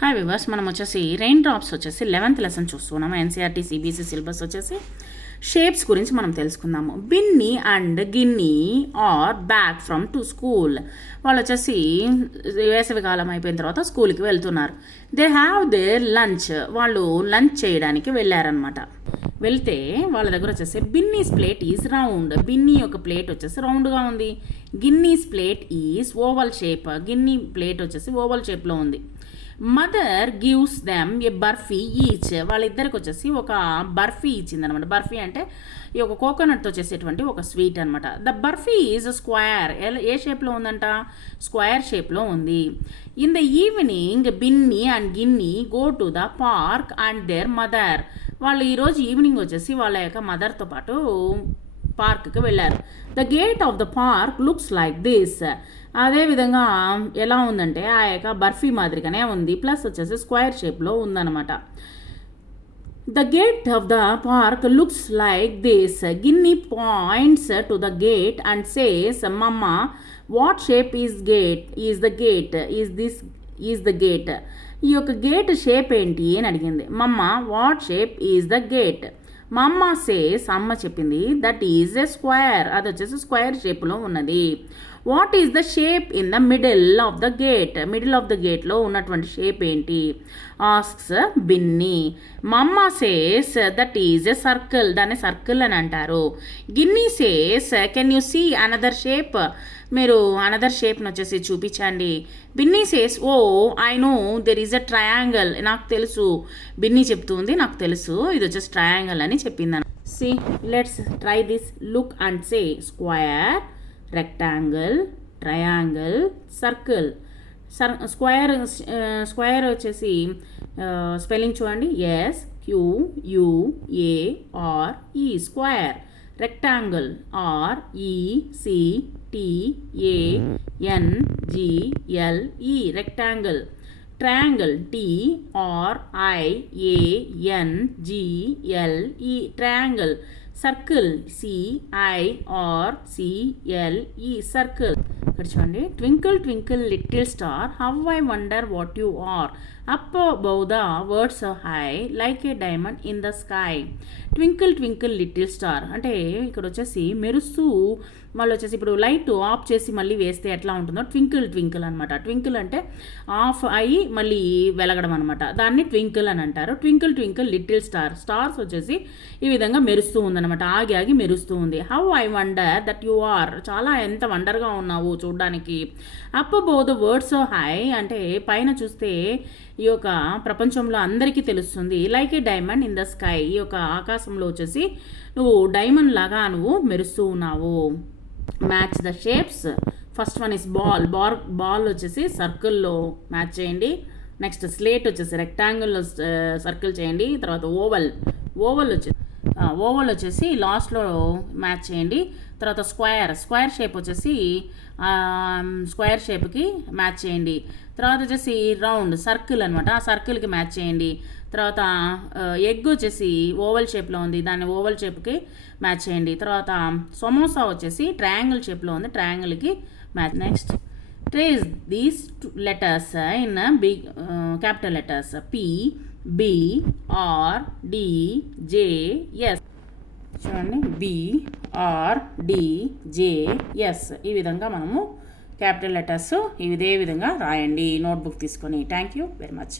Hi viewers, మనం వచ్చేసి rain drops వచ్చేసి 11th లెసన్ చూస్తున్నాము. ఎన్సీఆర్టీ సిబిఎస్ఈ సిలబస్ వచ్చేసి షేప్స్ గురించి మనం తెలుసుకుందాము. Binny and Ginny are back from to school. వాళ్ళు వచ్చేసి వేసవికాలం అయిపోయిన తర్వాత స్కూల్కి వెళ్తున్నారు. They have their lunch. వాళ్ళు లంచ్ చేయడానికి వెళ్ళారనమాట. వెళ్తే వాళ్ళ దగ్గర వచ్చేసి Binny's plate is round. Binny యొక్క ప్లేట్ వచ్చేసి రౌండ్గా ఉంది. Ginny's plate is oval shape. Ginny plate వచ్చేసి ఓవల్ షేప్లో ఉంది. Mother gives them a barfi each. వాళ్ళిద్దరికి వచ్చేసి ఒక బర్ఫీ ఇచ్చిందనమాట. బర్ఫీ అంటే ఈ ఒక కోకోనట్తో చేసేటువంటి ఒక స్వీట్ అనమాట. The barfi is square. ఏ షేప్లో ఉందంట? స్క్వేర్ షేప్లో ఉంది. In the evening Binny and Ginny go to the park and there mother. వాళ్ళు ఈరోజు ఈవినింగ్ వచ్చేసి వాళ్ళ యొక్క మదర్తో పాటు పార్క్కి వెళ్ళారు. The gate of the park looks like this. అదేవిధంగా ఎలా ఉందంటే ఆ యొక్క బర్ఫీ మాదిరిగానే ఉంది, ప్లస్ వచ్చేసి స్క్వేర్ షేప్లో ఉందన్నమాట. The gate of the park looks like this. Ginny points to the gate and says, mamma what shape is the gate is the gate. ఈ యొక్క గేట్ షేప్ ఏంటి అని అడిగింది. Mamma what shape is the gate. మా అమ్మ says, అమ్మ చెప్పింది, that is a square. అది వచ్చేసి స్క్వేర్ షేప్లో ఉన్నది. What is the shape in the middle of the gate. Middle of the గేట్లో ఉన్నటువంటి షేప్ ఏంటి ఆస్క్స్ బిన్నీ. మా అమ్మ says that is a circle. దాన్ని సర్కిల్ అని అంటారు. Ginny says can you see another shape. మీరు అనదర్ షేప్ని వచ్చేసి చూపించండి. Binny says oh I know there is a triangle. నాకు తెలుసు. బిన్నీ చెప్తుంది నాకు తెలుసు ఇది వచ్చేసి ట్రయాంగిల్ అని చెప్పింది. See let's try this. Look and say square, rectangle, triangle, circle. Square వచ్చేసి స్పెల్లింగ్ చూడండి. S QUARE square. Rectangle RECTANGLE rectangle. Triangle TRIANGLE triangle. Circle CIRCLE circle. ఇక్కడ చూడండి. Twinkle twinkle little star how I wonder what you are. Up above the words high like a diamond in the sky. Twinkle twinkle little star అంటే ఇక్కడ వచ్చేసి మెరుస్తూ వాళ్ళు వచ్చేసి ఇప్పుడు light of చేసి మళ్ళీ వేస్తే ఎట్లా ఉంటుందో ట్వింకిల్ ట్వింకిల్ అనమాట. ట్వింకిల్ అంటే ఆఫ్ అయ్యి మళ్ళీ వెలగడం అనమాట. దాన్ని ట్వింకిల్ అని అంటారు. Twinkle twinkle little star. Stars వచ్చేసి ఈ విధంగా మెరుస్తూ ఉందన్నమాట. ఆగి ఆగి మెరుస్తూ ఉంది. How I wonder that you are. చాలా ఎంత వండర్గా ఉన్నావు చూడ్డానికి. Up above the words high అంటే పైన చూస్తే ఈ యొక్క ప్రపంచంలో అందరికీ తెలుస్తుంది. Like a diamond in the sky. ఈ యొక్క ఆకాశంలో వచ్చేసి నువ్వు డైమండ్ లాగా నువ్వు మెరుస్తూ ఉన్నావు. Match the shapes. First one is ball వచ్చేసి సర్కిల్లో మ్యాచ్ చేయండి. నెక్స్ట్ స్లేట్ వచ్చేసి రెక్టాంగిల్లో సర్కిల్ చేయండి. తర్వాత ఓవల్ వచ్చేసి లాస్ట్లో మ్యాచ్ చేయండి. తర్వాత స్క్వేర్ షేప్ వచ్చేసి స్క్వేర్ షేప్కి మ్యాచ్ చేయండి. తర్వాత వచ్చేసి రౌండ్ సర్కిల్ అనమాట. ఆ సర్కిల్కి మ్యాచ్ చేయండి. తర్వాత ఎగ్ వచ్చేసి ఓవల్ షేప్లో ఉంది, దాన్ని ఓవల్ షేప్కి మ్యాచ్ చేయండి. తర్వాత సమోసా వచ్చేసి ట్రయాంగిల్ షేప్లో ఉంది, ట్రయాంగిల్కి match. Next trace these letters in big capital letters PBRDJS. చూడండి BRDJS. ఈ విధంగా మనము క్యాపిటల్ లెటర్స్ ఇదే విధంగా రాయండి నోట్బుక్ తీసుకొని. Thank you very much.